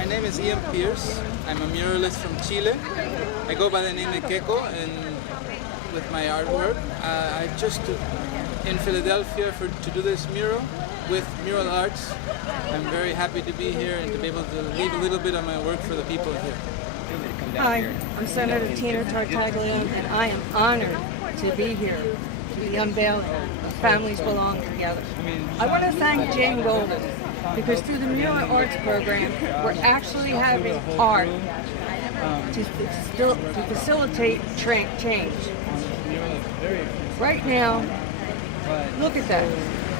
My name is Ian Pierce. I'm a muralist from Chile. I go by the name Ekeko and with my artwork. I just took in Philadelphia to do this mural with Mural Arts. I'm very happy to be here and to be able to leave a little bit of my work for the people here. Hi, I'm Senator Tina Tartaglia, and I am honored to be here to the unveiling of Families Belong Together. I want to thank Jane Golden, because through the Mural Arts program, we're actually having art to facilitate change. Right now, look at that.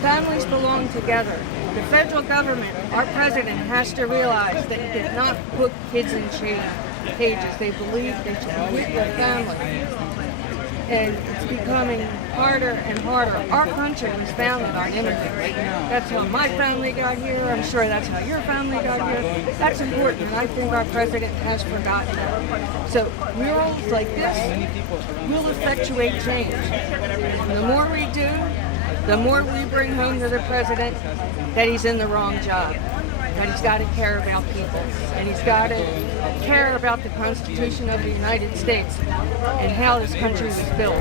Families belong together. The federal government, our president, has to realize that he did not put kids in cages. They believe they should be with their family. And it's becoming harder and harder. Our country was founded on immigrants. That's how my family got here. I'm sure that's how your family got here. That's important, and I think our president has forgotten that. So murals like this will effectuate change. And the more we do, the more we bring home to the president that he's in the wrong job, that he's got to care about people, and he's got to care about the Constitution of the United States and how this country was built.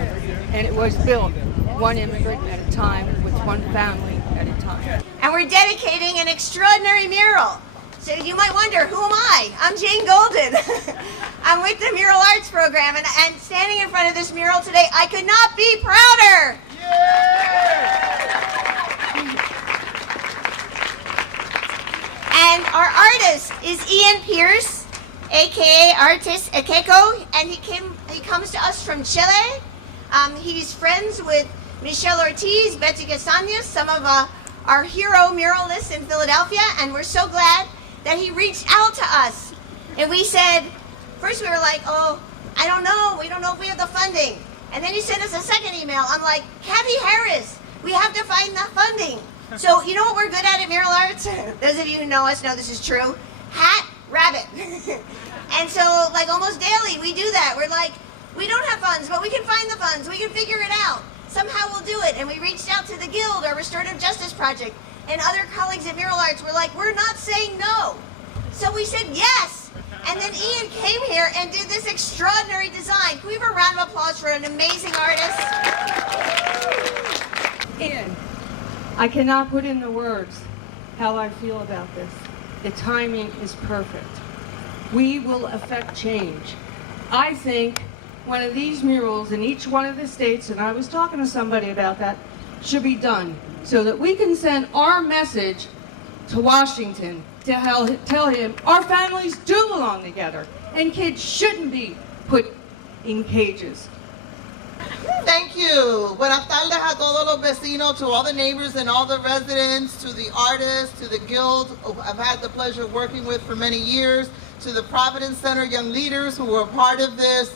And it was built one immigrant at a time with one family at a time. And we're dedicating an extraordinary mural. So you might wonder, who am I? I'm Jane Golden. I'm with the Mural Arts program, and standing in front of this mural today, I could not be prouder. And our artist is Ian Pierce, aka Artes Ekeko, and he comes to us from Chile. He's friends with Michelle Ortiz, Betty Casañas, some of our hero muralists in Philadelphia, and we're so glad that he reached out to us. And we said, first we were like, oh, I don't know, we don't know if we have the funding. And then he sent us a second email. I'm like, Kathy Harris, we have to find the funding. So you know what we're good at Mural Arts? Those of you who know us know this is true. Hat, rabbit. And so like almost daily we do that. We're like, we don't have funds, but we can find the funds. We can figure it out. Somehow we'll do it. And we reached out to the Guild, our Restorative Justice Project, and other colleagues at Mural Arts. We're like, we're not saying no. So we said yes. And then Ian came here and did this extraordinary design. Can we have a round of applause for an amazing artist? Ian, I cannot put into words how I feel about this. The timing is perfect. We will affect change. I think one of these murals in each one of the states, and I was talking to somebody about that, should be done so that we can send our message to Washington to tell him our families do belong together and kids shouldn't be put in cages. Thank you. Buenas tardes a todos los vecinos, to all the neighbors and all the residents, to the artists, to the Guild I've had the pleasure of working with for many years, to the Providence Center young leaders who were a part of this,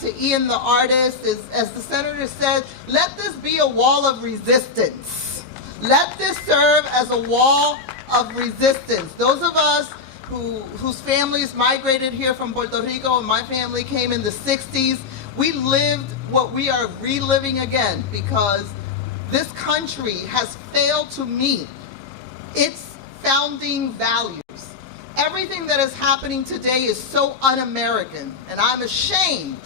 to Ian the artist. As the senator said, let this be a wall of resistance. Let this serve as a wall of resistance. Those of us whose families migrated here from Puerto Rico, and my family came in the 60s, we lived what we are reliving again, because this country has failed to meet its founding values. Everything that is happening today is so un-American, and I'm ashamed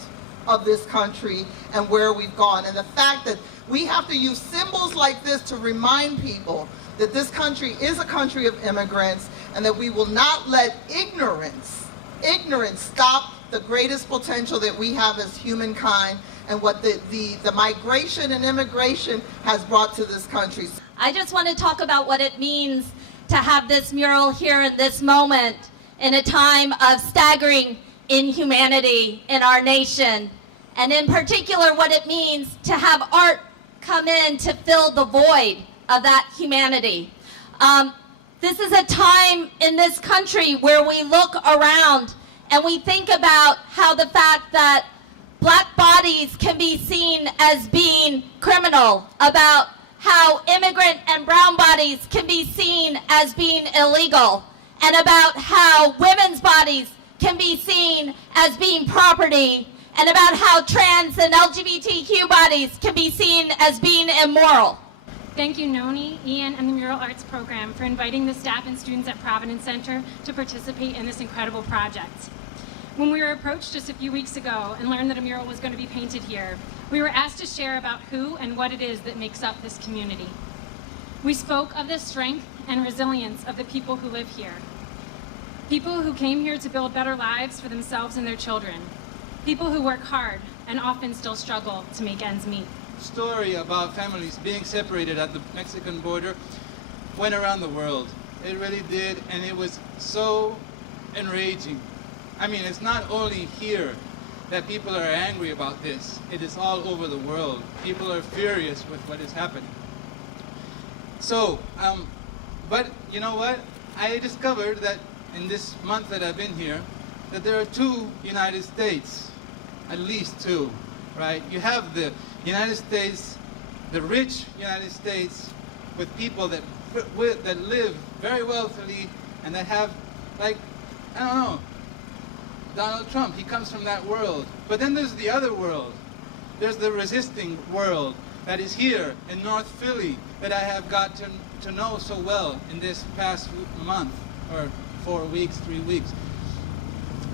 of this country and where we've gone. And the fact that we have to use symbols like this to remind people that this country is a country of immigrants, and that we will not let ignorance stop the greatest potential that we have as humankind, and what the migration and immigration has brought to this country. I just want to talk about what it means to have this mural here in this moment, in a time of staggering inhumanity in our nation, and in particular what it means to have art come in to fill the void of that humanity. This is a time in this country where we look around and we think about how the fact that black bodies can be seen as being criminal, about how immigrant and brown bodies can be seen as being illegal, and about how women's bodies can be seen as being property, and about how trans and LGBTQ bodies can be seen as being immoral. Thank you, Noni, Ian, and the Mural Arts Program for inviting the staff and students at Providence Center to participate in this incredible project. When we were approached just a few weeks ago and learned that a mural was going to be painted here, we were asked to share about who and what it is that makes up this community. We spoke of the strength and resilience of the people who live here. People who came here to build better lives for themselves and their children. People who work hard and often still struggle to make ends meet. Story about families being separated at the Mexican border went around the world. It really did, and it was so enraging. I mean, it's not only here that people are angry about this. It is all over the world. People are furious with what is happening. So, but you know what? I discovered that in this month that I've been here, that there are two United States, at least two, right? You have the United States, the rich United States, with people that live very wealthily and that have, like, I don't know, Donald Trump, he comes from that world. But then there's the other world. There's the resisting world that is here in North Philly that I have gotten to know so well in this past month, or 4 weeks, 3 weeks.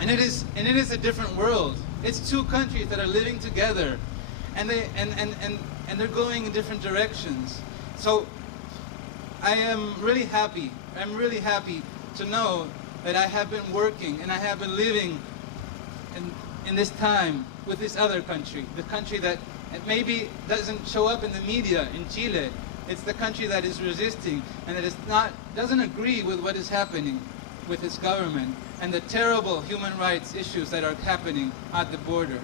And it is a different world. It's two countries that are living together, and they're going in different directions. So I am really happy. I'm really happy to know that I have been working and I have been living in this time with this other country, the country that maybe doesn't show up in the media in Chile. It's the country that is resisting and that doesn't agree with what is happening with its government and the terrible human rights issues that are happening at the border.